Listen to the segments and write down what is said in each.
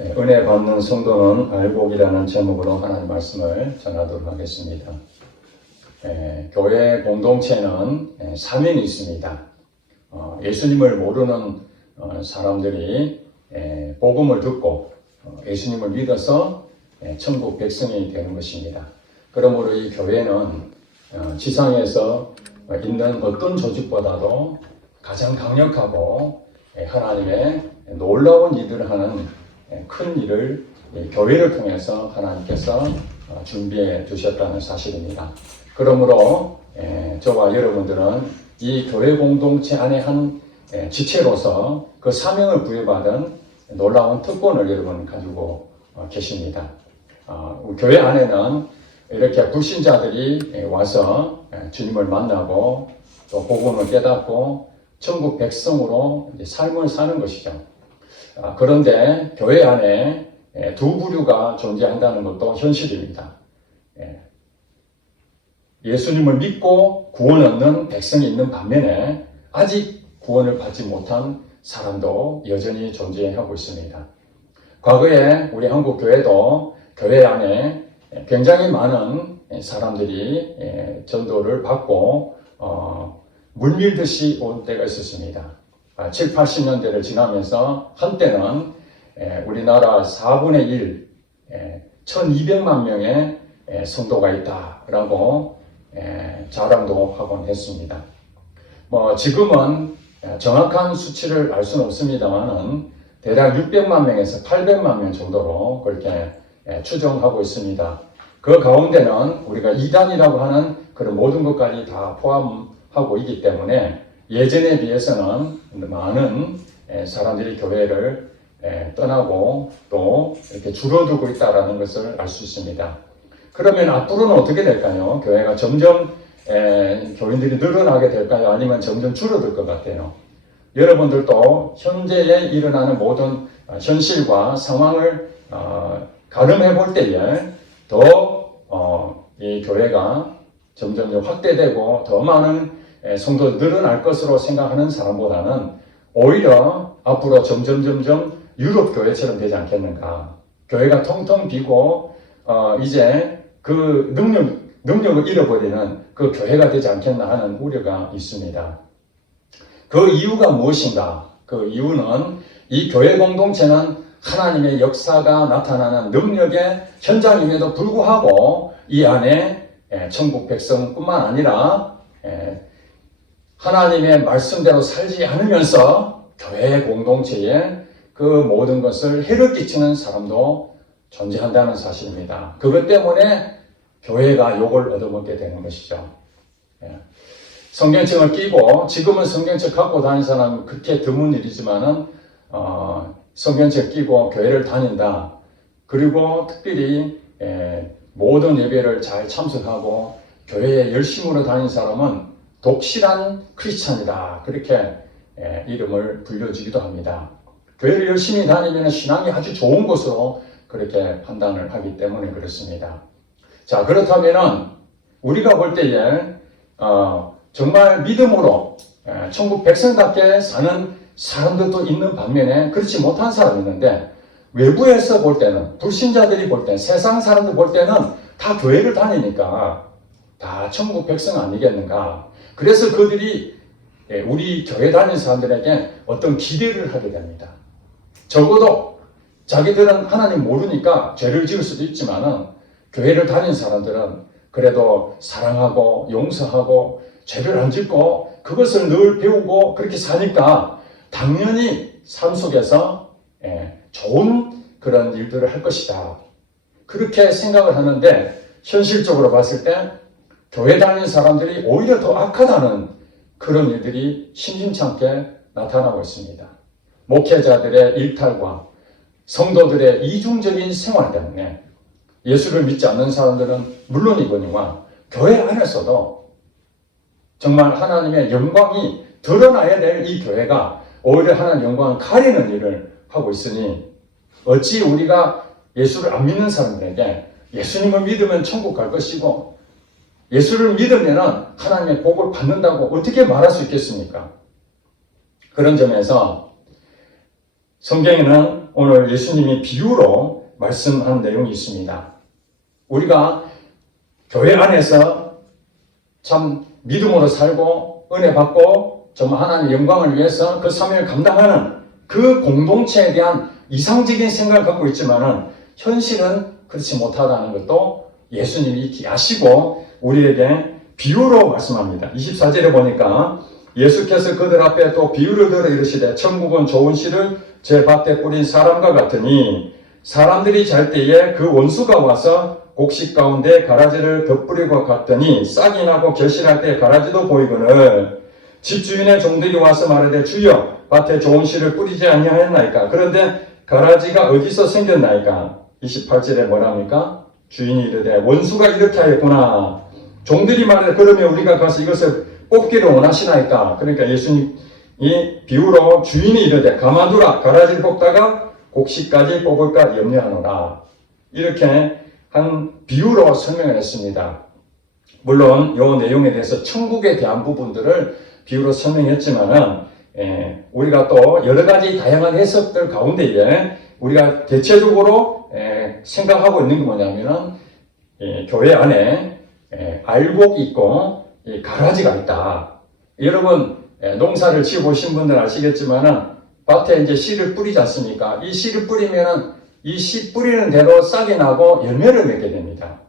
은혜 받는 성도는 알곡이라는 제목으로 하나님 말씀을 전하도록 하겠습니다. 교회 공동체는 사명이 있습니다. 예수님을 모르는 사람들이 복음을 듣고 예수님을 믿어서 천국 백성이 되는 것입니다. 그러므로 이 교회는 지상에서 있는 어떤 조직보다도 가장 강력하고 하나님의 놀라운 일들을 하는 큰 일을 교회를 통해서 하나님께서 준비해 두셨다는 사실입니다. 그러므로 저와 여러분들은 이 교회 공동체 안에 한 지체로서 그 사명을 부여받은 놀라운 특권을 여러분 가지고 계십니다. 교회 안에는 이렇게 불신자들이 와서 주님을 만나고 또 복음을 깨닫고 천국 백성으로 삶을 사는 것이죠. 그런데 교회 안에 두 부류가 존재한다는 것도 현실입니다. 예수님을 믿고 구원 얻는 백성이 있는 반면에 아직 구원을 받지 못한 사람도 여전히 존재하고 있습니다. 과거에 우리 한국 교회도 교회 안에 굉장히 많은 사람들이 전도를 받고 물밀듯이 온 때가 있었습니다. 7, 80년대를 지나면서 한때는 우리나라 4분의 1, 1200만 명의 성도가 있다라고 자랑도 하곤 했습니다. 지금은 정확한 수치를 알 수는 없습니다만은 대략 600만 명에서 800만 명 정도로 그렇게 추정하고 있습니다. 그 가운데는 우리가 이단이라고 하는 그런 모든 것까지 다 포함하고 있기 때문에 예전에 비해서는 많은 사람들이 교회를 떠나고 또 이렇게 줄어들고 있다는 것을 알 수 있습니다. 그러면 앞으로는 어떻게 될까요? 교회가 점점 교인들이 늘어나게 될까요? 아니면 점점 줄어들 것 같아요? 여러분들도 현재에 일어나는 모든 현실과 상황을 가늠해 볼 때에 이 교회가 점점 확대되고 더 많은 성도들이 늘어날 것으로 생각하는 사람보다는 오히려 앞으로 점점 유럽 교회처럼 되지 않겠는가. 교회가 텅텅 비고 이제 그 능력을 잃어버리는 그 교회가 되지 않겠나 하는 우려가 있습니다. 그 이유가 무엇인가? 그 이유는 이 교회 공동체는 하나님의 역사가 나타나는 능력의 현장임에도 불구하고 이 안에 천국 백성뿐만 아니라 하나님의 말씀대로 살지 않으면서 교회 공동체에 그 모든 것을 해를 끼치는 사람도 존재한다는 사실입니다. 그것 때문에 교회가 욕을 얻어먹게 되는 것이죠. 성경책을 끼고 지금은 성경책 갖고 다니는 사람은 그렇게 드문 일이지만은 성경책 끼고 교회를 다닌다. 그리고 특별히 모든 예배를 잘 참석하고 교회에 열심으로 다니는 사람은 독실한 크리스찬이다. 그렇게 이름을 불려주기도 합니다. 교회를 열심히 다니면 신앙이 아주 좋은 것으로 그렇게 판단을 하기 때문에 그렇습니다. 자, 그렇다면은 우리가 볼 때에 정말 믿음으로 천국 백성답게 사는 사람들도 있는 반면에 그렇지 못한 사람이 있는데 외부에서 볼 때는 불신자들이 볼 때는 세상 사람들 볼 때는 다 교회를 다니니까 다 천국 백성 아니겠는가. 그래서 그들이 우리 교회 다니는 사람들에게 어떤 기대를 하게 됩니다. 적어도 자기들은 하나님 모르니까 죄를 지을 수도 있지만은 교회를 다니는 사람들은 그래도 사랑하고 용서하고 죄를 안 짓고 그것을 늘 배우고 그렇게 사니까 당연히 삶 속에서 좋은 그런 일들을 할 것이다. 그렇게 생각을 하는데 현실적으로 봤을 때 교회 다니는 사람들이 오히려 더 악하다는 그런 일들이 심심찮게 나타나고 있습니다. 목회자들의 일탈과 성도들의 이중적인 생활 때문에 예수를 믿지 않는 사람들은 물론이거니와 교회 안에서도 정말 하나님의 영광이 드러나야 될 이 교회가 오히려 하나님의 영광을 가리는 일을 하고 있으니 어찌 우리가 예수를 안 믿는 사람들에게 예수님을 믿으면 천국 갈 것이고 예수를 믿으면 하나님의 복을 받는다고 어떻게 말할 수 있겠습니까? 그런 점에서 성경에는 오늘 예수님이 비유로 말씀한 내용이 있습니다. 우리가 교회 안에서 참 믿음으로 살고 은혜 받고 정말 하나님의 영광을 위해서 그 사명을 감당하는 그 공동체에 대한 이상적인 생각을 갖고 있지만은 현실은 그렇지 못하다는 것도 예수님이 익히 아시고 우리에게 비유로 말씀합니다. 24절에 보니까 예수께서 그들 앞에 또 비유를 들어 이르시되 천국은 좋은 씨를 제 밭에 뿌린 사람과 같으니 사람들이 잘 때에 그 원수가 와서 곡식 가운데 가라지를 덧뿌리고 갔더니 싹이 나고 결실할 때 가라지도 보이거늘 집주인의 종들이 와서 말하되 주여 밭에 좋은 씨를 뿌리지 아니하였나이까. 그런데 가라지가 어디서 생겼나이까. 28절에 뭐랍니까? 주인이 이르되 원수가 이렇게 하였구나. 종들이 말하되 그러면 우리가 가서 이것을 뽑기를 원하시나이까. 그러니까 예수님이 비유로 주인이 이르되 가만두라. 가라지를 뽑다가 곡식까지 뽑을까 염려하노라. 이렇게 한 비유로 설명을 했습니다. 물론 이 내용에 대해서 천국에 대한 부분들을 비유로 설명했지만은 우리가 또 여러 가지 다양한 해석들 가운데에 우리가 대체적으로 생각하고 있는 게 뭐냐면은 교회 안에 알곡이 있고 가라지가 있다. 여러분 농사를 지어보신 분들 아시겠지만은 밭에 이제 씨를 뿌리지 않습니까? 이 씨를 뿌리면은 이 씨 뿌리는 대로 싹이 나고 열매를 맺게 됩니다.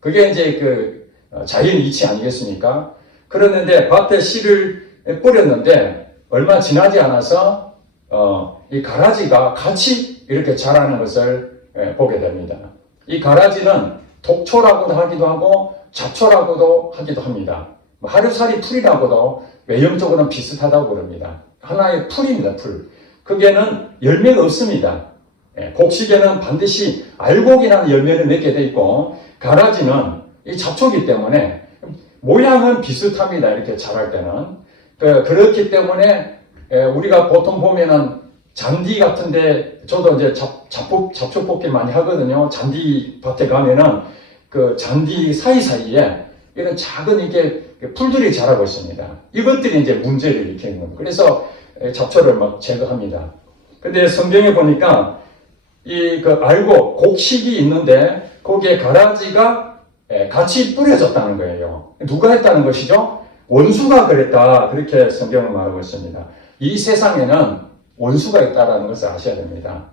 그게 이제 그 자연 이치 아니겠습니까? 그랬는데 밭에 씨를 뿌렸는데 얼마 지나지 않아서 이 가라지가 같이 이렇게 자라는 것을 보게 됩니다. 이 가라지는 독초라고도 하기도 하고 잡초라고도 하기도 합니다. 하루살이 풀이라고도 외형적으로는 비슷하다고 그럽니다. 하나의 풀입니다. 풀. 거기에는 열매가 없습니다. 곡식에는 반드시 알곡이라는 열매를 맺게 돼 있고 가라지는 이 잡초기 때문에 모양은 비슷합니다. 이렇게 자랄 때는. 그렇기 때문에 우리가 보통 보면은 잔디 같은데 저도 이제 잡초 뽑기 많이 하거든요. 잔디 밭에 가면은 그 잔디 사이사이에 이런 작은 이게 풀들이 자라고 있습니다. 이것들이 이제 문제를 일으키는 겁니다. 그래서 잡초를 막 제거합니다. 근데 성경에 보니까 그 알곡, 곡식이 있는데 거기에 가라지가 같이 뿌려졌다는 거예요. 누가 했다는 것이죠? 원수가 그랬다. 그렇게 성경을 말하고 있습니다. 이 세상에는 원수가 있다는 것을 아셔야 됩니다.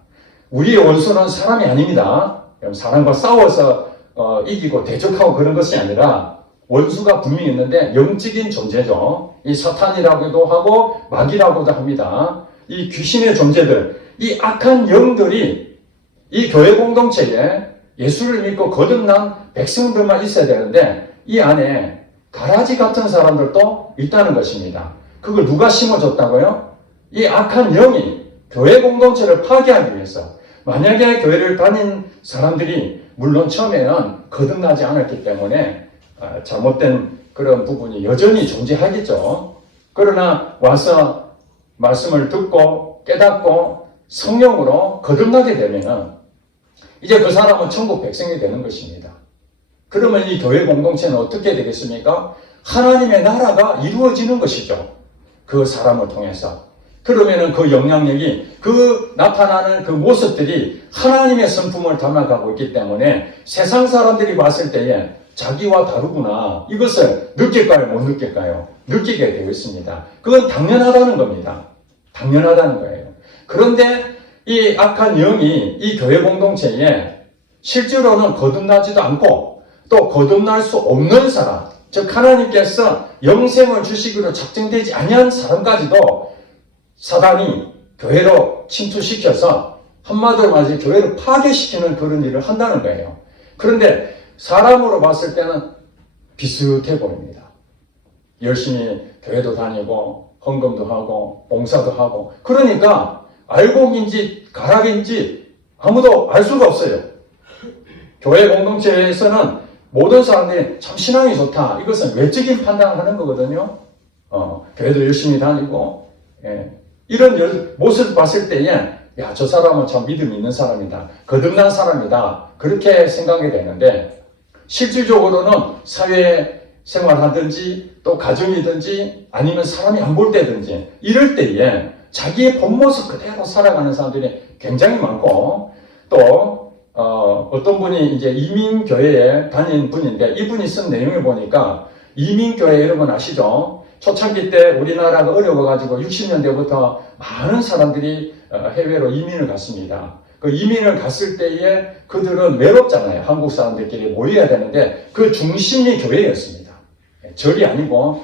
우리의 원수는 사람이 아닙니다. 사람과 싸워서 이기고 대적하고 그런 것이 아니라 원수가 분명히 있는데 영적인 존재죠. 이 사탄이라고도 하고 마귀라고도 합니다. 이 귀신의 존재들, 이 악한 영들이 이 교회 공동체에 예수를 믿고 거듭난 백성들만 있어야 되는데 이 안에 가라지 같은 사람들도 있다는 것입니다. 그걸 누가 심어줬다고요? 이 악한 영이 교회 공동체를 파괴하기 위해서. 만약에 교회를 다닌 사람들이 물론 처음에는 거듭나지 않았기 때문에 잘못된 그런 부분이 여전히 존재하겠죠. 그러나 와서 말씀을 듣고 깨닫고 성령으로 거듭나게 되면은 이제 그 사람은 천국 백성이 되는 것입니다. 그러면 이 교회 공동체는 어떻게 되겠습니까? 하나님의 나라가 이루어지는 것이죠. 그 사람을 통해서. 그러면은 그 영향력이 그 나타나는 그 모습들이 하나님의 성품을 담아가고 있기 때문에 세상 사람들이 봤을 때에 자기와 다르구나. 이것을 느낄까요? 못 느낄까요? 느끼게 되어 있습니다. 그건 당연하다는 겁니다. 당연하다는 거예요. 그런데 이 악한 영이 이 교회 공동체에 실제로는 거듭나지도 않고 또 거듭날 수 없는 사람, 즉 하나님께서 영생을 주시기로 작정되지 아니한 사람까지도 사단이 교회로 침투시켜서 한마디로 말해서 교회를 파괴시키는 그런 일을 한다는 거예요. 그런데 사람으로 봤을 때는 비슷해 보입니다. 열심히 교회도 다니고 헌금도 하고 봉사도 하고 그러니까 알곡인지 가락인지 아무도 알 수가 없어요. 교회 공동체에서는 모든 사람들이 참 신앙이 좋다. 이것은 외적인 판단을 하는 거거든요. 교회도 열심히 다니고 이런 모습을 봤을 때에 야, 저 사람은 참 믿음 있는 사람이다. 거듭난 사람이다. 그렇게 생각이 되는데 실질적으로는 사회생활 하든지 또 가정이든지 아니면 사람이 안 볼 때든지 이럴 때에 자기의 본 모습 그대로 살아가는 사람들이 굉장히 많고, 또 어떤 분이 이제 이민교회에 다닌 분인데, 이분이 쓴 내용을 보니까 이민교회 이런 건 아시죠? 초창기 때 우리나라가 어려워가지고 60년대부터 많은 사람들이 해외로 이민을 갔습니다. 그 이민을 갔을 때에 그들은 외롭잖아요. 한국 사람들끼리 모여야 되는데 그 중심이 교회였습니다. 절이 아니고.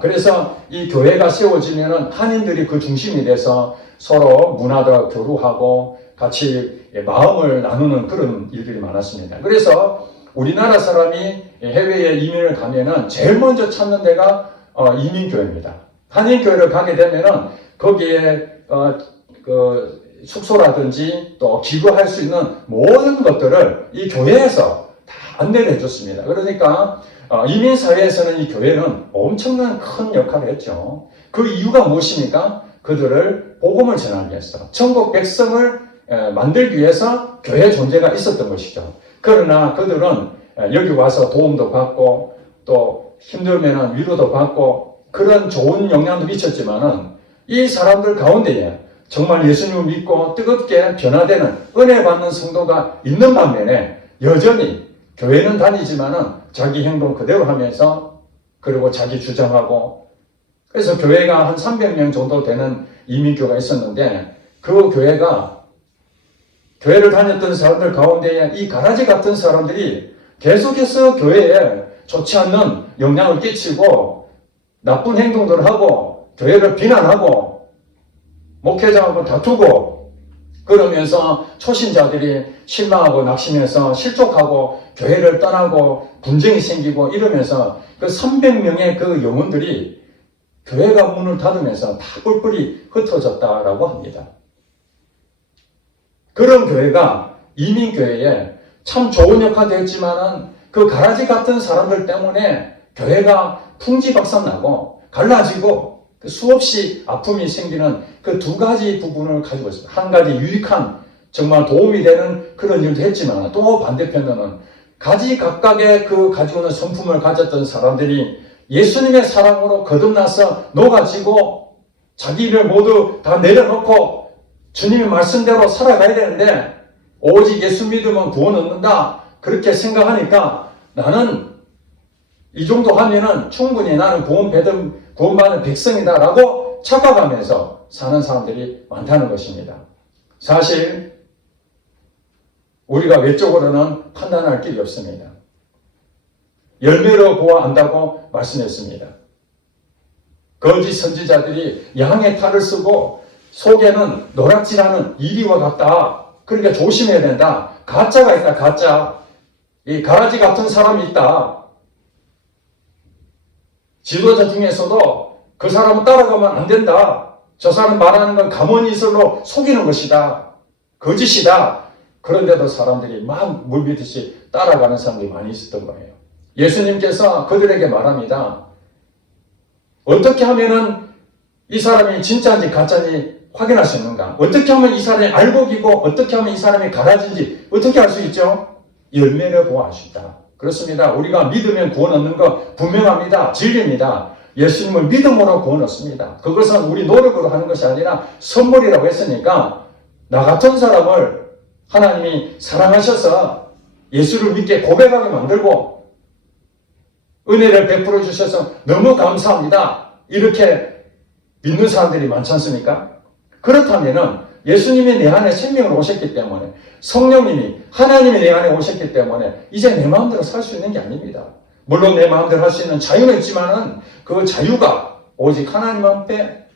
그래서 이 교회가 세워지면은 한인들이 그 중심이 돼서 서로 문화도 교류하고 같이 마음을 나누는 그런 일들이 많았습니다. 그래서 우리나라 사람이 해외에 이민을 가면은 제일 먼저 찾는 데가 이민교회입니다. 한인교회를 가게 되면은 거기에 그 숙소라든지 또 기부할 수 있는 모든 것들을 이 교회에서 다 안내를 해줬습니다. 그러니까 이민사회에서는 이 교회는 엄청난 큰 역할을 했죠. 그 이유가 무엇입니까? 그들을 복음을 전하기 위해서, 천국 백성을 만들기 위해서 교회 존재가 있었던 것이죠. 그러나 그들은 여기 와서 도움도 받고 또 힘들면 위로도 받고 그런 좋은 영향도 미쳤지만은 이 사람들 가운데에 정말 예수님을 믿고 뜨겁게 변화되는 은혜 받는 성도가 있는 반면에 여전히 교회는 다니지만은 자기 행동 그대로 하면서 그리고 자기 주장하고, 그래서 교회가 한 300명 정도 되는 이민교가 있었는데 그 교회를 다녔던 사람들 가운데에 이 가라지 같은 사람들이 계속해서 교회에 좋지 않는 영향을 끼치고 나쁜 행동들을 하고 교회를 비난하고 목회자하고 다투고 그러면서 초신자들이 실망하고 낙심해서 실족하고 교회를 떠나고 분쟁이 생기고 이러면서 그 300명의 그 영혼들이 교회가 문을 닫으면서 다 뿔뿔이 흩어졌다라고 합니다. 그런 교회가 이민교회에 참 좋은 역할도 했지만은 그 가라지 같은 사람들 때문에 교회가 풍지박산나고 갈라지고 수없이 아픔이 생기는 그 두 가지 부분을 가지고 있습니다. 한 가지 유익한 정말 도움이 되는 그런 일도 했지만 또 반대편으로는 각각의 그 가지고 있는 성품을 가졌던 사람들이 예수님의 사랑으로 거듭나서 녹아지고 자기 일을 모두 다 내려놓고 주님의 말씀대로 살아가야 되는데 오직 예수 믿으면 구원 얻는다 그렇게 생각하니까 나는 이 정도 하면은 충분히 나는 구원받은 백성이다라고 착각하면서 사는 사람들이 많다는 것입니다. 사실 우리가 외적으로는 판단할 길이 없습니다. 열매로 보아 안다고 말씀했습니다. 거짓 선지자들이 양의 탈을 쓰고 속에는 노략질하는 이리와 같다. 그러니까 조심해야 된다. 가짜가 있다. 가짜. 이 가라지 같은 사람이 있다. 지도자 중에서도 그 사람은 따라가면 안 된다. 저 사람 말하는 건 가문이설로 속이는 것이다. 거짓이다. 그런데도 사람들이 막 물밀듯이 따라가는 사람들이 많이 있었던 거예요. 예수님께서 그들에게 말합니다. 어떻게 하면은 이 사람이 진짜인지 가짜인지 확인할 수 있는가? 어떻게 하면 이 사람이 알곡이고 어떻게 하면 이 사람이 가라지인지 어떻게 알 수 있죠? 열매를 보아 알 수 있다. 그렇습니다. 우리가 믿으면 구원 얻는 거 분명합니다. 진리입니다. 예수님을 믿음으로 구원 얻습니다. 그것은 우리 노력으로 하는 것이 아니라 선물이라고 했으니까 나 같은 사람을 하나님이 사랑하셔서 예수를 믿게 고백하게 만들고 은혜를 베풀어 주셔서 너무 감사합니다. 이렇게 믿는 사람들이 많지 않습니까? 그렇다면은 예수님이 내 안에 생명으로 오셨기 때문에 성령님이 하나님이 내 안에 오셨기 때문에 이제 내 마음대로 살 수 있는 게 아닙니다. 물론 내 마음대로 할 수 있는 자유는 있지만은 그 자유가 오직 하나님 앞에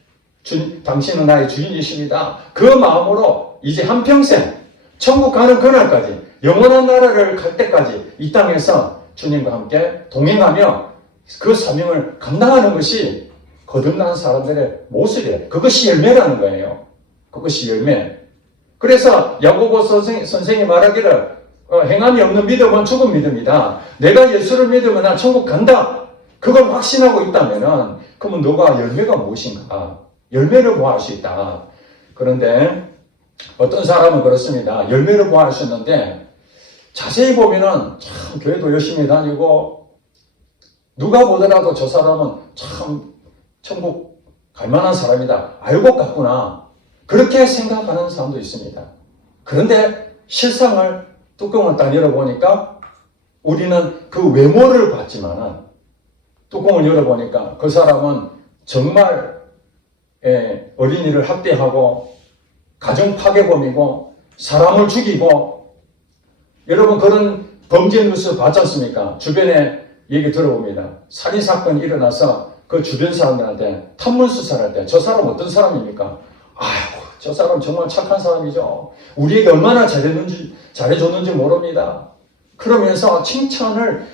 당신은 나의 주인이십니다. 그 마음으로 이제 한평생 천국 가는 그날까지 영원한 나라를 갈 때까지 이 땅에서 주님과 함께 동행하며 그 사명을 감당하는 것이 거듭난 사람들의 모습이에요. 그것이 열매라는 거예요. 그것이 열매. 그래서 야고보 선생이 말하기를 행함이 없는 믿음은 죽은 믿음이다. 내가 예수를 믿으면 난 천국 간다. 그걸 확신하고 있다면은 그러면 너가 열매가 무엇인가? 열매를 보아할 수 있다. 그런데 어떤 사람은 그렇습니다. 열매를 보아할 수 있는데 자세히 보면은 참 교회도 열심히 다니고 누가 보더라도 저 사람은 참 천국 갈만한 사람이다. 알고 갔구나. 그렇게 생각하는 사람도 있습니다. 그런데 실상을 뚜껑을 딱 열어보니까 우리는 그 외모를 봤지만은 뚜껑을 열어보니까 그 사람은 정말 어린이를 학대하고 가정 파괴범이고 사람을 죽이고 여러분 그런 범죄 뉴스 봤지 않습니까? 주변에 얘기 들어봅니다. 살인사건이 일어나서 그 주변 사람들한테 탐문수사할 때 저 사람 어떤 사람입니까? 아이고 저 사람 정말 착한 사람이죠. 우리에게 얼마나 잘해줬는지 모릅니다. 그러면서 칭찬을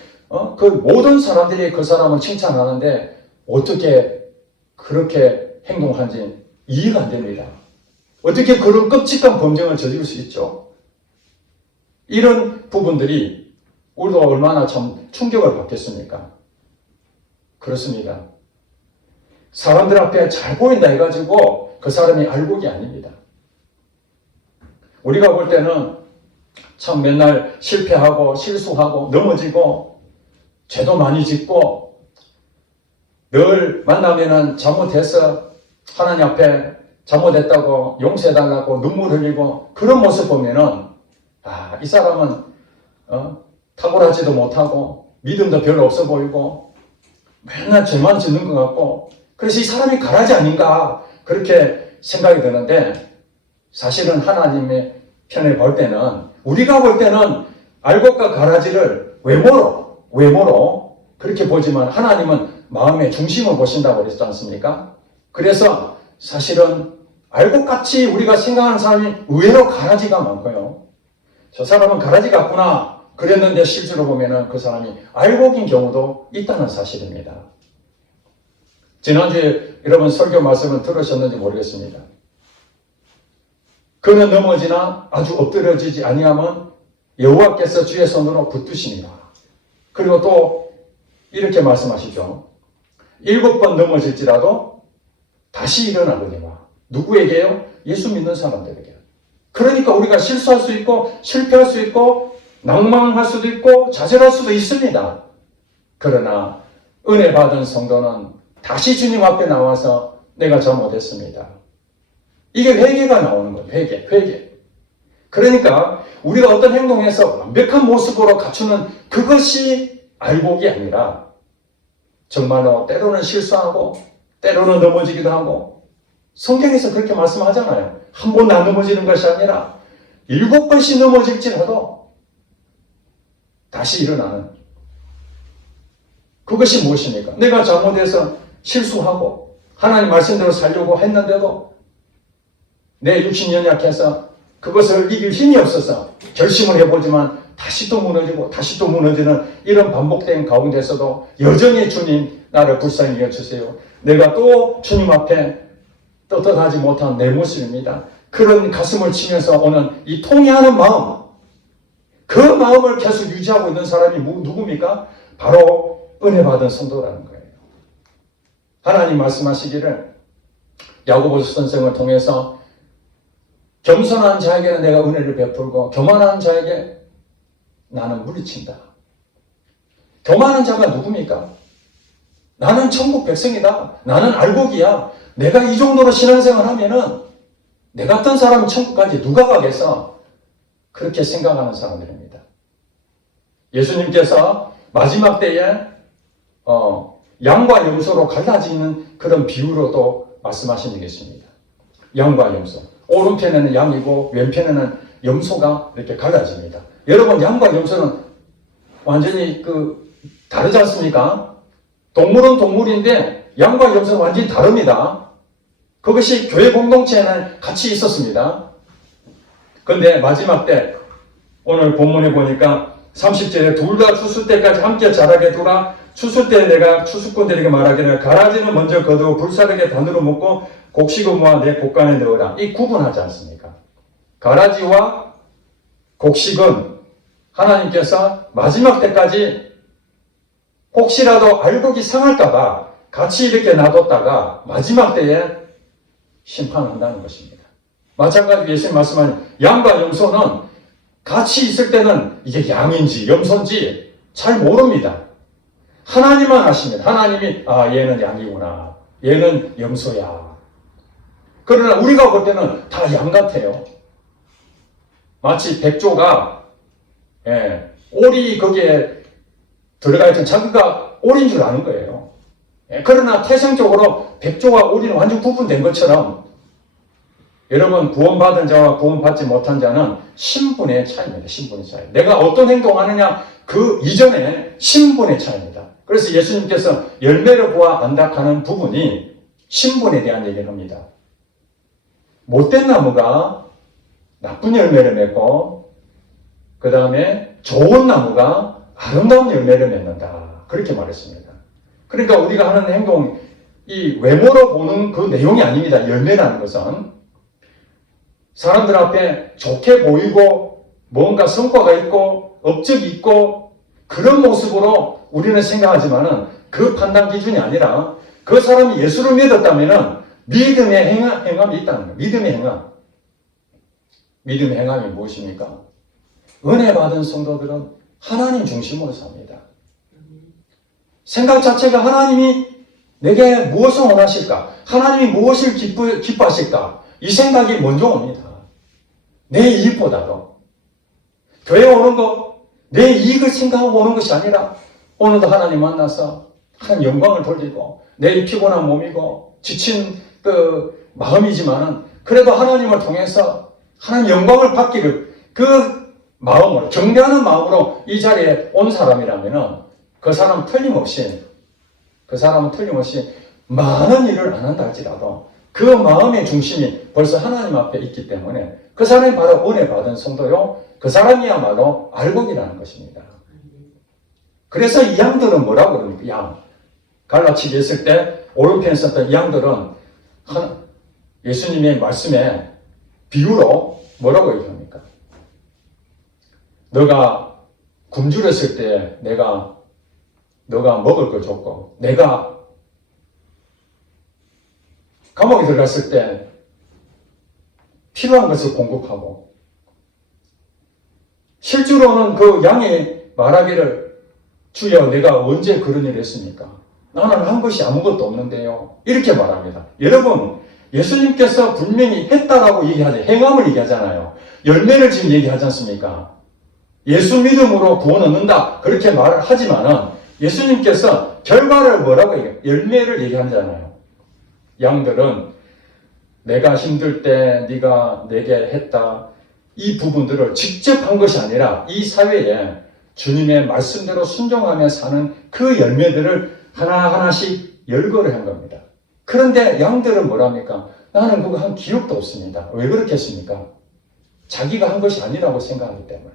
그 모든 사람들이 그 사람을 칭찬하는데 어떻게 그렇게 행동하는지 이해가 안 됩니다. 어떻게 그런 끔찍한 범죄를 저지를 수 있죠? 이런 부분들이 우리도 얼마나 참 충격을 받겠습니까? 그렇습니다. 사람들 앞에 잘 보인다 해가지고 그 사람이 알곡이 아닙니다. 우리가 볼 때는 참 맨날 실패하고 실수하고 넘어지고 죄도 많이 짓고 늘 만나면은 잘못해서 하나님 앞에 잘못했다고 용서해달라고 눈물 흘리고 그런 모습 보면은 이 사람은 탁월하지도 못하고 믿음도 별로 없어 보이고 맨날 죄만 짓는 것 같고 그래서 이 사람이 가라지 아닌가 그렇게 생각이 드는데 사실은 하나님의 편에 볼 때는 우리가 볼 때는 알곡과 가라지를 외모로 그렇게 보지만 하나님은 마음의 중심을 보신다고 그랬지 않습니까? 그래서 사실은 알곡같이 우리가 생각하는 사람이 의외로 가라지가 많고요. 저 사람은 가라지 같구나 그랬는데 실제로 보면은 그 사람이 알곡인 경우도 있다는 사실입니다. 지난주에 여러분 설교 말씀을 들으셨는지 모르겠습니다. 그는 넘어지나 아주 엎드려지지 아니하면 여호와께서 주의 손으로 붙드시니라. 그리고 또 이렇게 말씀하시죠. 7번 넘어질지라도 다시 일어나거니와. 누구에게요? 예수 믿는 사람들에게. 그러니까 우리가 실수할 수 있고 실패할 수 있고 낭망할 수도 있고 좌절할 수도 있습니다. 그러나 은혜 받은 성도는 다시 주님 앞에 나와서 내가 잘못했습니다. 이게 회개가 나오는 거예요. 회개. 그러니까 우리가 어떤 행동에서 완벽한 모습으로 갖추는 그것이 알곡이 아니라 정말로 때로는 실수하고 때로는 넘어지기도 하고 성경에서 그렇게 말씀하잖아요. 한 번 안 넘어지는 것이 아니라 7번씩 넘어질지라도 다시 일어나는 그것이 무엇입니까? 내가 잘못해서 실수하고 하나님 말씀대로 살려고 했는데도 내 육신이 연약해서 그것을 이길 힘이 없어서 결심을 해보지만 다시 또 무너지고 다시 또 무너지는 이런 반복된 가운데서도 여전히 주님 나를 불쌍히 여주세요. 내가 또 주님 앞에 떳떳하지 못한 내 모습입니다. 그런 가슴을 치면서 오는 이 통회하는 마음, 그 마음을 계속 유지하고 있는 사람이 누굽니까? 바로 은혜 받은 성도라는 거예요. 하나님 말씀하시기를 야고보서 선생을 통해서 겸손한 자에게는 내가 은혜를 베풀고 교만한 자에게 나는 물리친다. 교만한 자가 누굽니까? 나는 천국 백성이다. 나는 알곡이야. 내가 이 정도로 신앙생활 하면은 내 같은 사람은 천국까지 누가 가겠어? 그렇게 생각하는 사람들입니다. 예수님께서 마지막 때에 양과 염소로 갈라지는 그런 비유로도 말씀하신 적이 있습니다. 양과 염소. 오른편에는 양이고 왼편에는 염소가 이렇게 갈라집니다. 여러분 양과 염소는 완전히 다르지 않습니까? 동물은 동물인데 양과 염소는 완전히 다릅니다. 그것이 교회 공동체에는 같이 있었습니다. 그런데 마지막 때 오늘 본문에 보니까 30절에 둘 다 추수 때까지 함께 자라게 두라. 추수 때 내가 추수꾼들에게 말하기를 가라지는 먼저 거두어 불사르게 단으로 묶고 곡식을 모아 내 곡간에 넣으라. 이 구분하지 않습니까? 가라지와 곡식은 하나님께서 마지막 때까지 혹시라도 알곡이 상할까봐 같이 이렇게 놔뒀다가 마지막 때에 심판한다는 것입니다. 마찬가지로 예수님 말씀하신 양과 염소는 같이 있을 때는 이게 양인지 염소인지 잘 모릅니다. 하나님만 아십니다. 하나님이 얘는 양이구나. 얘는 염소야. 그러나 우리가 볼 때는 다 양 같아요. 마치 백조가 오리 거기에 들어가 있던 자기가 오리인 줄 아는 거예요. 그러나 태생적으로 백조와 오리는 완전 구분된 것처럼 여러분 구원받은 자와 구원받지 못한 자는 신분의 차이입니다. 신분의 차이. 내가 어떤 행동하느냐 그 이전에 신분의 차이입니다. 그래서 예수님께서 열매를 보아 안다 하는 부분이 신분에 대한 얘기를 합니다. 못된 나무가 나쁜 열매를 맺고 그 다음에 좋은 나무가 아름다운 열매를 맺는다. 그렇게 말했습니다. 그러니까 우리가 하는 행동, 이 외모로 보는 그 내용이 아닙니다. 열매라는 것은 사람들 앞에 좋게 보이고 뭔가 성과가 있고 업적이 있고 그런 모습으로 우리는 생각하지만은 그 판단 기준이 아니라 그 사람이 예수를 믿었다면은 믿음의 행함이 있다는 거예요. 믿음의 행함. 믿음의 행함이 무엇입니까? 은혜 받은 성도들은 하나님 중심으로 삽니다. 생각 자체가 하나님이 내게 무엇을 원하실까? 하나님이 무엇을 기뻐하실까? 이 생각이 먼저 옵니다. 내 이익보다도. 교회 오는 거, 내 이익을 생각하고 오는 것이 아니라 오늘도 하나님 만나서 하나님 영광을 돌리고 내 피곤한 몸이고 지친 그 마음이지만은 그래도 하나님을 통해서 하나님 영광을 받기를 그 마음으로 경배하는 마음으로 이 자리에 온 사람이라면은 그 사람은 틀림없이 많은 일을 안 한다 할지라도 그 마음의 중심이 벌써 하나님 앞에 있기 때문에 그 사람이 바로 은혜 받은 성도요. 그 사람이야말로 알곡이라는 것입니다. 그래서 이 양들은 뭐라고 그럽니까? 양. 갈라치기 했을 때 오른편에 썼던 이 양들은 예수님의 말씀에 비유로 뭐라고 얘기합니까? 너가 굶주렸을 때 너가 먹을 걸 줬고 내가 감옥에 들어갔을 때 필요한 것을 공급하고 실제로는 그 양이 말하기를 주여 내가 언제 그런 일을 했습니까? 나는 한 것이 아무것도 없는데요. 이렇게 말합니다. 여러분 예수님께서 분명히 했다라고 얘기하죠. 행함을 얘기하잖아요. 열매를 지금 얘기하지 않습니까? 예수 믿음으로 구원 얻는다 그렇게 말을 하지만은 예수님께서 결과를 뭐라고 얘기해요? 열매를 얘기하잖아요. 양들은 내가 힘들 때 네가 내게 했다 이 부분들을 직접 한 것이 아니라 이 사회에 주님의 말씀대로 순종하며 사는 그 열매들을 하나하나씩 열거를 한 겁니다. 그런데 양들은 뭐랍니까? 나는 그거 한 기억도 없습니다. 왜 그렇게 했습니까? 자기가 한 것이 아니라고 생각하기 때문에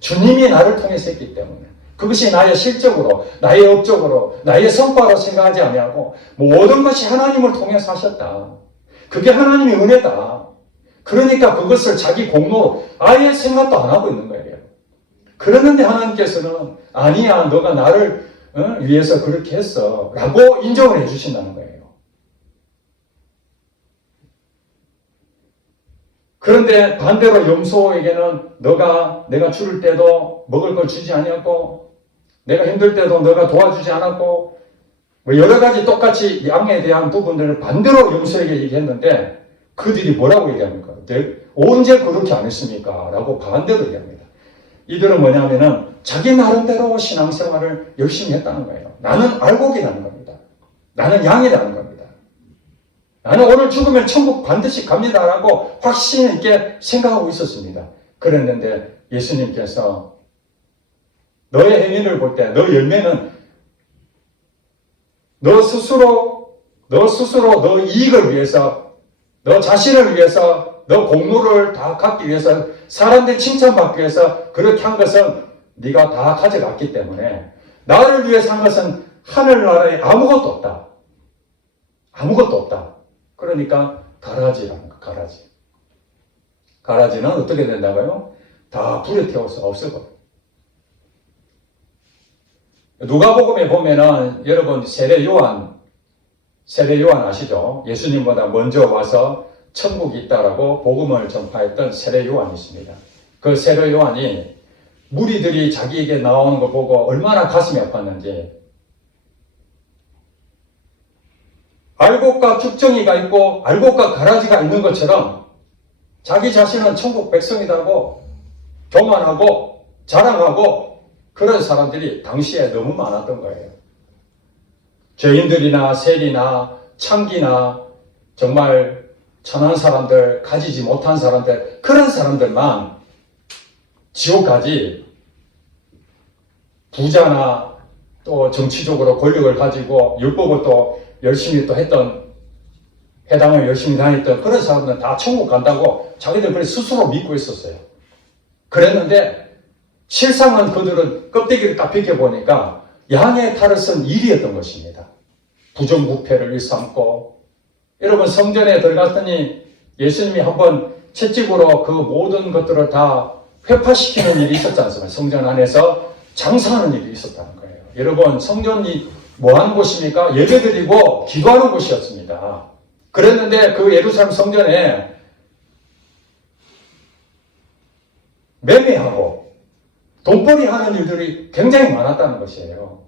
주님이 나를 통해서 했기 때문에 그것이 나의 실적으로 나의 업적으로 나의 성과로 생각하지 아니하고 모든 것이 하나님을 통해서 하셨다. 그게 하나님의 은혜다. 그러니까 그것을 자기 공로로 아예 생각도 안 하고 있는 거예요. 그러는데 하나님께서는 아니야 너가 나를 위해서 그렇게 했어 라고 인정을 해주신다는 거예요. 그런데 반대로 염소에게는 내가 줄을 때도 먹을 걸 주지 아니었고 내가 힘들 때도 너가 도와주지 않았고 뭐 여러 가지 똑같이 양에 대한 부분들을 반대로 염소에게 얘기했는데 그들이 뭐라고 얘기합니까? 언제 그렇게 안 했습니까? 라고 반대로 얘기합니다. 이들은 뭐냐면은 자기 나름대로 신앙생활을 열심히 했다는 거예요. 나는 알곡이라는 겁니다. 나는 양이라는 겁니다. 나는 오늘 죽으면 천국 반드시 갑니다라고 확신 있게 생각하고 있었습니다. 그랬는데 예수님께서 너의 행위를 볼 때 너 열매는 너 스스로 너 이익을 위해서 너 자신을 위해서 너 공로를 다 갖기 위해서 사람들 칭찬받기 위해서 그렇게 한 것은 네가 다 가져갔기 때문에 나를 위해서 한 것은 하늘나라에 아무것도 없다. 아무것도 없다. 그러니까 가라지라는 거, 가라지. 가라지는 어떻게 된다고요? 다 불에 태워서 없애버려. 누가복음에 보면은 여러분 세례 요한 아시죠? 예수님보다 먼저 와서 천국이 있다라고 복음을 전파했던 세례 요한이 있습니다. 그 세례 요한이 무리들이 자기에게 나오는 거 보고 얼마나 가슴이 아팠는지 알곡과 죽정이가 있고 알곡과 가라지가 있는 것처럼 자기 자신은 천국 백성이라고 교만하고 자랑하고 그런 사람들이 당시에 너무 많았던 거예요. 죄인들이나 세리나 창기나 정말 천한 사람들, 가지지 못한 사람들, 그런 사람들만 지옥 가지, 부자나 또 정치적으로 권력을 가지고 율법을 또 열심히 또 했던, 해당을 열심히 다녔던 그런 사람들은 다 천국 간다고 자기들 그걸 스스로 믿고 있었어요. 그랬는데 실상은 그들은 껍데기를 딱 벗겨보니까 양의 탈을 쓴 일이었던 것입니다. 부정부패를 일삼고, 여러분 성전에 들어갔더니 예수님이 한번 채찍으로 그 모든 것들을 다 회파시키는 일이 있었지 않습니까? 성전 안에서 장사하는 일이 있었다는 거예요. 여러분 성전이 뭐 하는 곳입니까? 예배드리고 기도하는 곳이었습니다. 그랬는데 그 예루살렘 성전에 매매하고 돈벌이 하는 일들이 굉장히 많았다는 것이에요.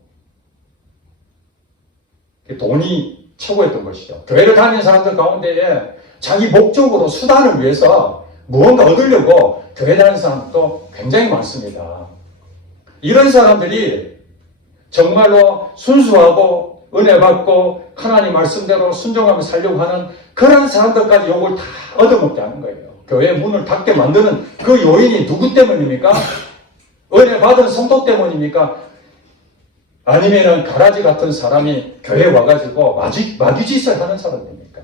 돈이 최고였던 것이죠. 교회를 다니는 사람들 가운데에 자기 목적으로 수단을 위해서 무언가 얻으려고 교회 다니는 사람도 굉장히 많습니다. 이런 사람들이 정말로 순수하고 은혜 받고 하나님 말씀대로 순종하며 살려고 하는 그런 사람들까지 욕을 다 얻어먹게 하는 거예요. 교회 문을 닫게 만드는 그 요인이 누구 때문입니까? 은혜 받은 성도 때문입니까? 아니면은 가라지 같은 사람이 교회에 와가지고 마귀짓을 하는 사람입니까?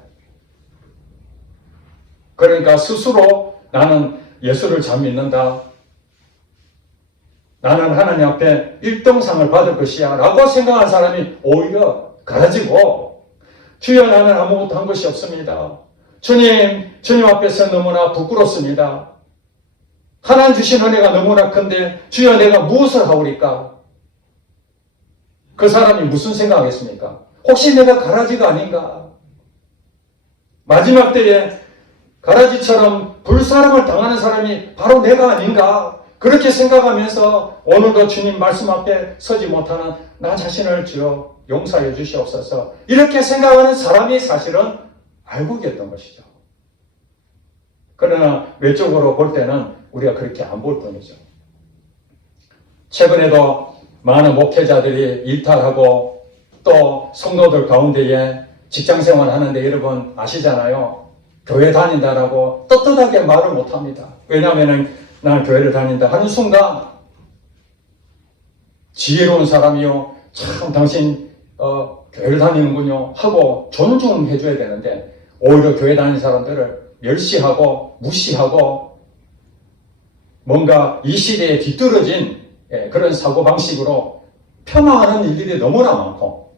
그러니까 스스로 나는 예수를 잘 믿는다, 나는 하나님 앞에 1등상을 받을 것이야 라고 생각하는 사람이 오히려 가라지고, 주여 나는 아무것도 한 것이 없습니다, 주님 앞에서 너무나 부끄럽습니다, 하나님 주신 은혜가 너무나 큰데 주여 내가 무엇을 하오리까? 그 사람이 무슨 생각하겠습니까? 혹시 내가 가라지가 아닌가? 마지막 때에 가라지처럼 불사랑을 당하는 사람이 바로 내가 아닌가? 그렇게 생각하면서 오늘도 주님 말씀 앞에 서지 못하는 나 자신을 주여 용서해 주시옵소서, 이렇게 생각하는 사람이 사실은 알곡이었던 것이죠. 그러나 외적으로 볼 때는 우리가 그렇게 안 볼 뿐이죠. 최근에도 많은 목회자들이 일탈하고 또 성도들 가운데에 직장생활 하는데 여러분 아시잖아요. 교회 다닌다라고 떳떳하게 말을 못합니다. 왜냐하면 나는 교회를 다닌다 하는 순간 지혜로운 사람이요, 참 당신 교회를 다니는군요 하고 존중해 줘야 되는데 오히려 교회 다니는 사람들을 멸시하고 무시하고 뭔가 이 시대에 뒤떨어진 그런 사고방식으로 폄하하는 일들이 너무나 많고,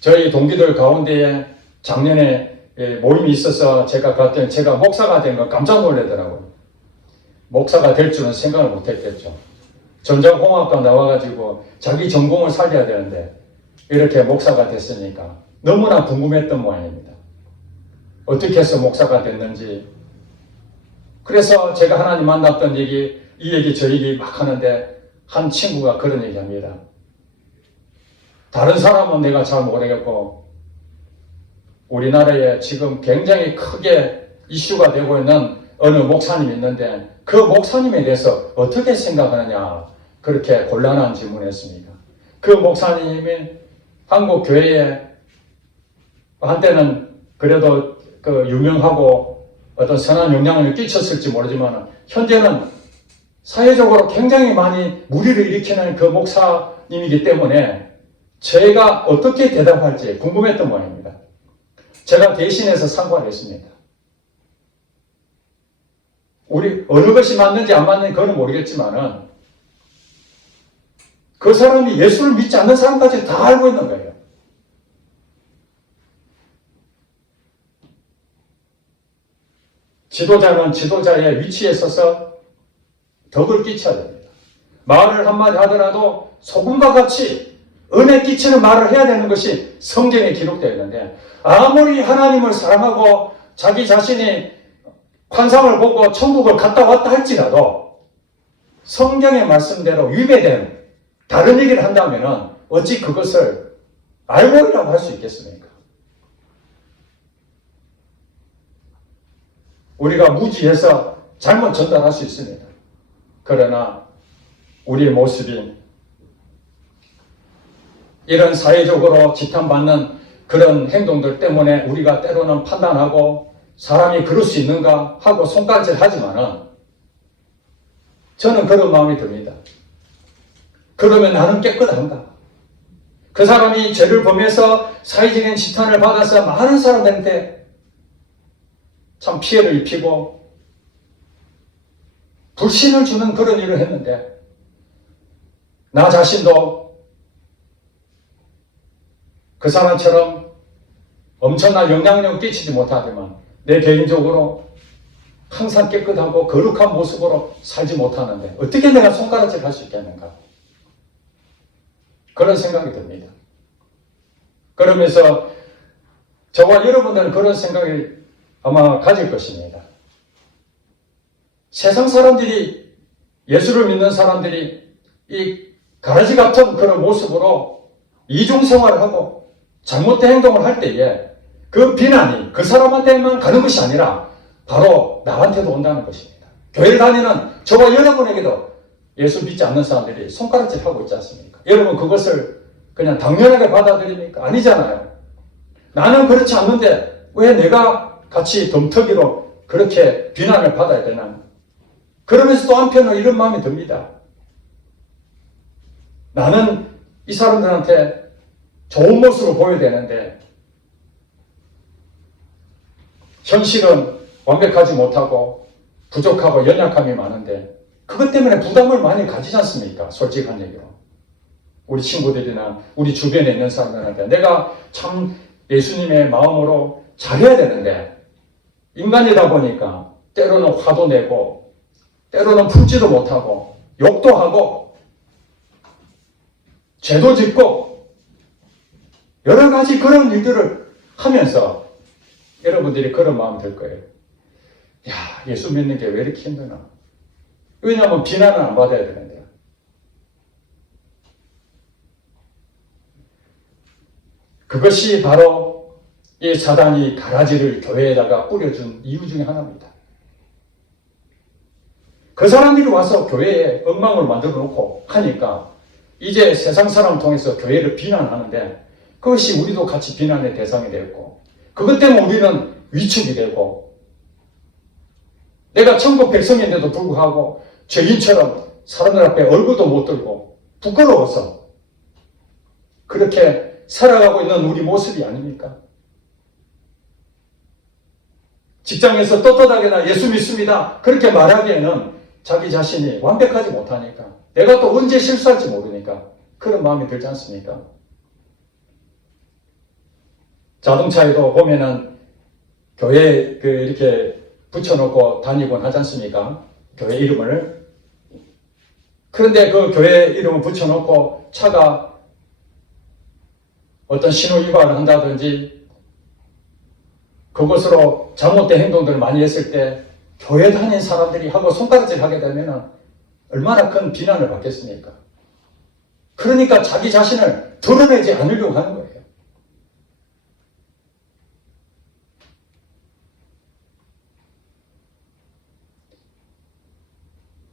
저희 동기들 가운데에 작년에 모임이 있어서 제가 갔더니 제가 목사가 된 거 깜짝 놀라더라고요. 목사가 될 줄은 생각을 못했겠죠. 전자공학과 나와가지고 자기 전공을 살려야 되는데 이렇게 목사가 됐으니까 너무나 궁금했던 모양입니다. 어떻게 해서 목사가 됐는지. 그래서 제가 하나님 만났던 얘기, 이 얘기 저 얘기 막 하는데 한 친구가 그런 얘기 합니다. 다른 사람은 내가 잘 모르겠고 우리나라에 지금 굉장히 크게 이슈가 되고 있는 어느 목사님이 있는데 그 목사님에 대해서 어떻게 생각하느냐, 그렇게 곤란한 질문을 했습니다. 그 목사님이 한국 교회에 한때는 그래도 그 유명하고 어떤 선한 영향을 끼쳤을지 모르지만 현재는 사회적으로 굉장히 많이 무리를 일으키는 그 목사님이기 때문에 제가 어떻게 대답할지 궁금했던 모양입니다. 제가 대신해서 사과를 했습니다. 우리 어느 것이 맞는지 안 맞는지 그건 모르겠지만은 그 사람이 예수를 믿지 않는 사람까지 다 알고 있는 거예요. 지도자는 지도자의 위치에 서서 덕을 끼쳐야 됩니다. 말을 한마디 하더라도 소금과 같이 은혜 끼치는 말을 해야 되는 것이 성경에 기록되어 있는데, 아무리 하나님을 사랑하고 자기 자신이 환상을 보고 천국을 갔다 왔다 할지라도 성경의 말씀대로 위배된 다른 얘기를 한다면 어찌 그것을 알고이라고 할 수 있겠습니까? 우리가 무지해서 잘못 전달할 수 있습니다. 그러나 우리의 모습이 이런 사회적으로 지탄받는 그런 행동들 때문에 우리가 때로는 판단하고 사람이 그럴 수 있는가 하고 손가락질 하지만은 저는 그런 마음이 듭니다. 그러면 나는 깨끗한가? 그 사람이 죄를 범해서 사회적인 지탄을 받아서 많은 사람들한테 참 피해를 입히고 불신을 주는 그런 일을 했는데 나 자신도 그 사람처럼 엄청난 영향력을 끼치지 못하지만 내 개인적으로 항상 깨끗하고 거룩한 모습으로 살지 못하는데 어떻게 내가 손가락질 할 수 있겠는가? 그런 생각이 듭니다. 그러면서 저와 여러분들은 그런 생각을 아마 가질 것입니다. 세상 사람들이, 예수를 믿는 사람들이 이 가라지 같은 그런 모습으로 이중생활을 하고 잘못된 행동을 할 때에 그 비난이 그 사람한테만 가는 것이 아니라 바로 나한테도 온다는 것입니다. 교회를 다니는 저와 여러분에게도 예수 믿지 않는 사람들이 손가락질 하고 있지 않습니까? 여러분 그것을 그냥 당연하게 받아들입니까? 아니잖아요. 나는 그렇지 않는데 왜 내가 같이 덤터기로 그렇게 비난을 받아야 되나? 그러면서 또 한편으로 이런 마음이 듭니다. 나는 이 사람들한테 좋은 모습을 보여야 되는데 현실은 완벽하지 못하고 부족하고 연약함이 많은데 그것 때문에 부담을 많이 가지지 않습니까? 솔직한 얘기로. 우리 친구들이나 우리 주변에 있는 사람들한테 내가 참 예수님의 마음으로 잘해야 되는데 인간이다 보니까 때로는 화도 내고 때로는 풀지도 못하고 욕도 하고 죄도 짓고 여러 가지 그런 일들을 하면서 여러분들이 그런 마음이 들 거예요. 야, 예수 믿는 게 왜 이렇게 힘드나? 왜냐하면 비난을 안 받아야 되는데요. 그것이 바로 이 사단이 가라지를 교회에다가 뿌려준 이유 중에 하나입니다. 그 사람들이 와서 교회에 엉망을 만들어 놓고 하니까 이제 세상 사람을 통해서 교회를 비난하는데 그것이 우리도 같이 비난의 대상이 되었고 그것 때문에 우리는 위축이 되고 내가 천국 백성인데도 불구하고 죄인처럼 사람들 앞에 얼굴도 못 들고 부끄러워서 그렇게 살아가고 있는 우리 모습이 아닙니까? 직장에서 떳떳하게나 예수 믿습니다 그렇게 말하기에는 자기 자신이 완벽하지 못하니까 내가 또 언제 실수할지 모르니까 그런 마음이 들지 않습니까? 자동차에도 보면은 교회 이렇게 붙여놓고 다니곤 하지 않습니까? 교회 이름을. 그런데 그 교회 이름을 붙여놓고 차가 어떤 신호 위반을 한다든지 그것으로 잘못된 행동들을 많이 했을 때 교회 다닌 사람들이 하고 손가락질 하게 되면 얼마나 큰 비난을 받겠습니까? 그러니까 자기 자신을 드러내지 않으려고 하는 거예요.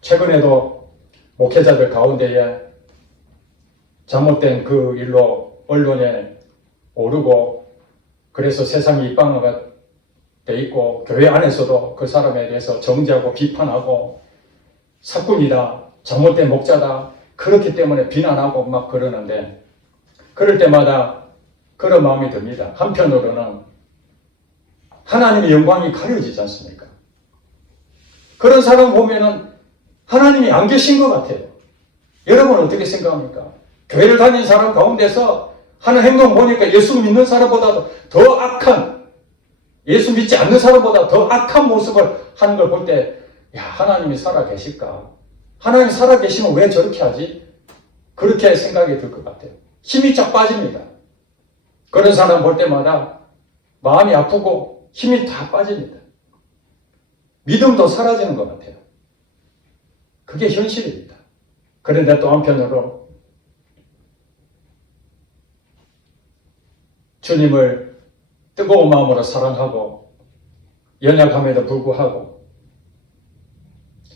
최근에도 목회자들 가운데에 잘못된 그 일로 언론에 오르고 그래서 세상이 입방아가 돼 있고 교회 안에서도 그 사람에 대해서 정죄하고 비판하고 사꾼이다, 잘못된 목자다 그렇기 때문에 비난하고 막 그러는데 그럴 때마다 그런 마음이 듭니다. 한편으로는 하나님의 영광이 가려지지 않습니까? 그런 사람 보면은 하나님이 안 계신 것 같아요. 여러분은 어떻게 생각합니까? 교회를 다니는 사람 가운데서 하는 행동 보니까 예수 믿는 사람보다 더 악한, 예수 믿지 않는 사람보다 더 악한 모습을 하는 걸 볼 때, 야, 하나님이 살아 계실까? 하나님이 살아 계시면 왜 저렇게 하지? 그렇게 생각이 들 것 같아요. 힘이 쫙 빠집니다. 그런 사람 볼 때마다 마음이 아프고 힘이 다 빠집니다. 믿음도 사라지는 것 같아요. 그게 현실입니다. 그런데 또 한편으로 주님을 뜨거운 마음으로 사랑하고 연약함에도 불구하고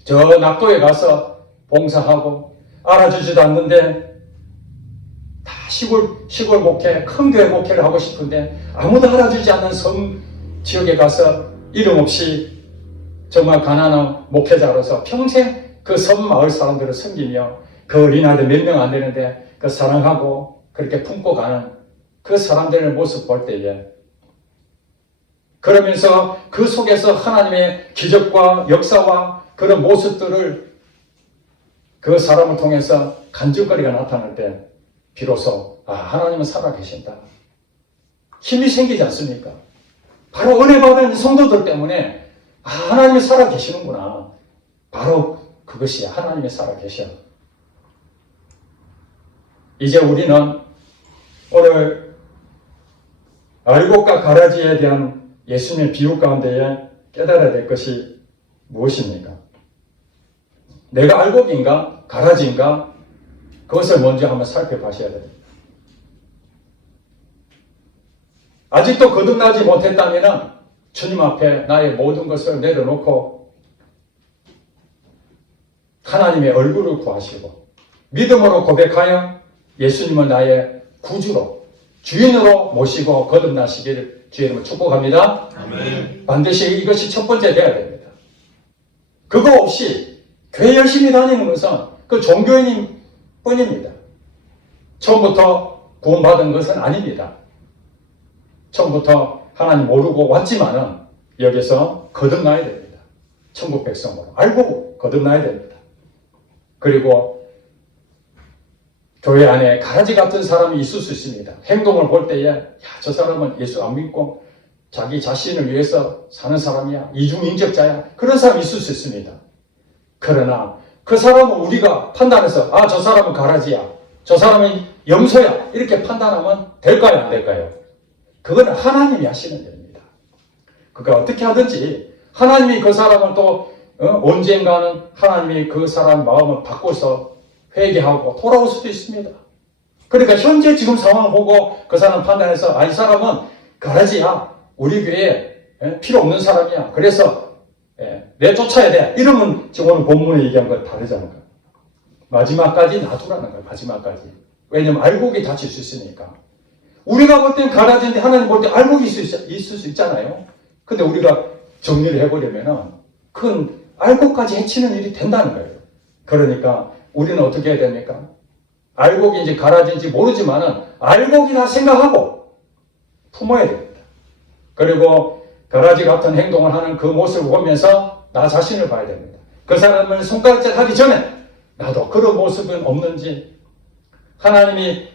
저 낙도에 가서 봉사하고 알아주지도 않는데 다 시골 목회, 큰 교회 목회를 하고 싶은데 아무도 알아주지 않는 섬 지역에 가서 이름 없이 정말 가난한 목회자로서 평생 그 섬 마을 사람들을 섬기며 그 어린아이들 몇 명 안 되는데 그 사랑하고 그렇게 품고 가는 그 사람들의 모습 볼 때에 그러면서 그 속에서 하나님의 기적과 역사와 그런 모습들을 그 사람을 통해서 간증거리가 나타날 때 비로소 하나님은 살아계신다. 힘이 생기지 않습니까? 바로 은혜 받은 성도들 때문에 하나님이 살아계시는구나. 바로 그것이 하나님이 살아계셔. 이제 우리는 오늘 알곡과 가라지에 대한 예수님의 비유 가운데에 깨달아야 될 것이 무엇입니까? 내가 알곡인가 가라지인가 그것을 먼저 한번 살펴보셔야 됩니다. 아직도 거듭나지 못했다면 주님 앞에 나의 모든 것을 내려놓고 하나님의 얼굴을 구하시고 믿음으로 고백하여 예수님을 나의 구주로 주인으로 모시고 거듭나시기를 주의 이름으로 축복합니다. 아멘. 반드시 이것이 첫 번째 되어야 됩니다. 그거 없이 교회 열심히 다니는 것은 그 종교인인 뿐입니다. 처음부터 구원받은 것은 아닙니다. 처음부터 하나님 모르고 왔지만은 여기서 거듭나야 됩니다. 천국 백성으로 알고 거듭나야 됩니다. 그리고 교회 안에 가라지 같은 사람이 있을 수 있습니다. 행동을 볼 때에 저 사람은 예수 안 믿고 자기 자신을 위해서 사는 사람이야. 이중인격자야. 그런 사람이 있을 수 있습니다. 그러나 그 사람은 우리가 판단해서 저 사람은 가라지야. 저 사람은 염소야. 이렇게 판단하면 될까요? 안 될까요? 그건 하나님이 하시는 일입니다. 그가 어떻게 하든지 하나님이 그 사람을 또 언젠가는 하나님이 그 사람 마음을 바꿔서 회개하고 돌아올 수도 있습니다. 그러니까 현재 지금 상황을 보고 그 사람 판단해서 이 사람은 가라지야. 우리 교회에 필요 없는 사람이야. 그래서 내쫓아야 돼. 이러면 지금 오늘 본문에 얘기한 거 다르잖아요. 마지막까지 놔두라는 거예요. 마지막까지. 왜냐면 알곡이 다칠 수 있으니까. 우리가 볼 땐 가라지인데 하나님 볼 때 알곡이 있을 수 있잖아요. 근데 우리가 정리를 해보려면은 그건 알곡까지 해치는 일이 된다는 거예요. 그러니까 우리는 어떻게 해야 됩니까? 알곡인지 가라지인지 모르지만은 알곡이다 생각하고 품어야 됩니다. 그리고 가라지 같은 행동을 하는 그 모습을 보면서 나 자신을 봐야 됩니다. 그 사람을 손가락질 하기 전에 나도 그런 모습은 없는지 하나님이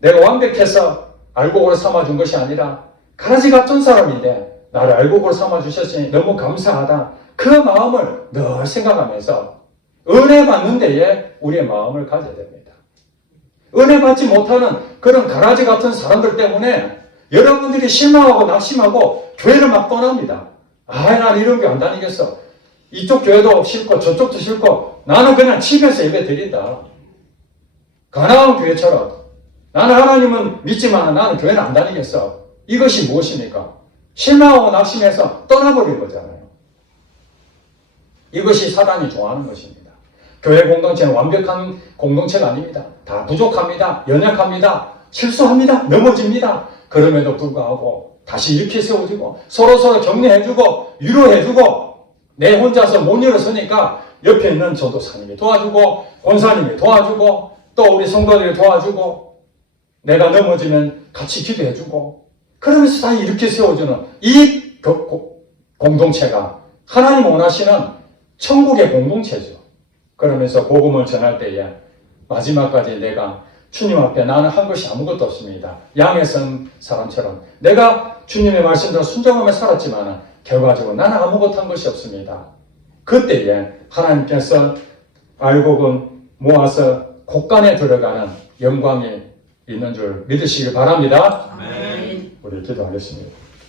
내가 완벽해서 알곡으로 삼아준 것이 아니라 가라지 같은 사람인데 나를 알곡으로 삼아주셨으니 너무 감사하다. 그 마음을 늘 생각하면서 은혜 받는 데에 우리의 마음을 가져야 됩니다. 은혜 받지 못하는 그런 가라지 같은 사람들 때문에 여러분들이 실망하고 낙심하고 교회를 막 떠납니다. 난 이런 교회 안 다니겠어. 이쪽 교회도 싫고 저쪽도 싫고 나는 그냥 집에서 예배 드린다. 가나안 교회처럼 나는 하나님은 믿지만 나는 교회는 안 다니겠어. 이것이 무엇입니까? 실망하고 낙심해서 떠나버린 거잖아요. 이것이 사단이 좋아하는 것입니다. 교회 공동체는 완벽한 공동체가 아닙니다. 다 부족합니다. 연약합니다. 실수합니다. 넘어집니다. 그럼에도 불구하고 다시 일으켜 세워지고 서로서로 격려해주고 위로해주고 내 혼자서 못 일어서니까 옆에 있는 전도사님이 도와주고 권사님이 도와주고 또 우리 성도들이 도와주고 내가 넘어지면 같이 기도해주고 그러면서 다 일으켜 세워주는 이 공동체가 하나님 원하시는 천국의 공동체죠. 그러면서 복음을 전할 때에 마지막까지 내가 주님 앞에 나는 한 것이 아무것도 없습니다. 양에 선 사람처럼 내가 주님의 말씀대로 순종하며 살았지만 결과적으로 나는 아무것도 한 것이 없습니다. 그때에 하나님께서 알곡은 모아서 곳간에 들어가는 영광이 있는 줄 믿으시길 바랍니다. 아멘. 우리 기도하겠습니다.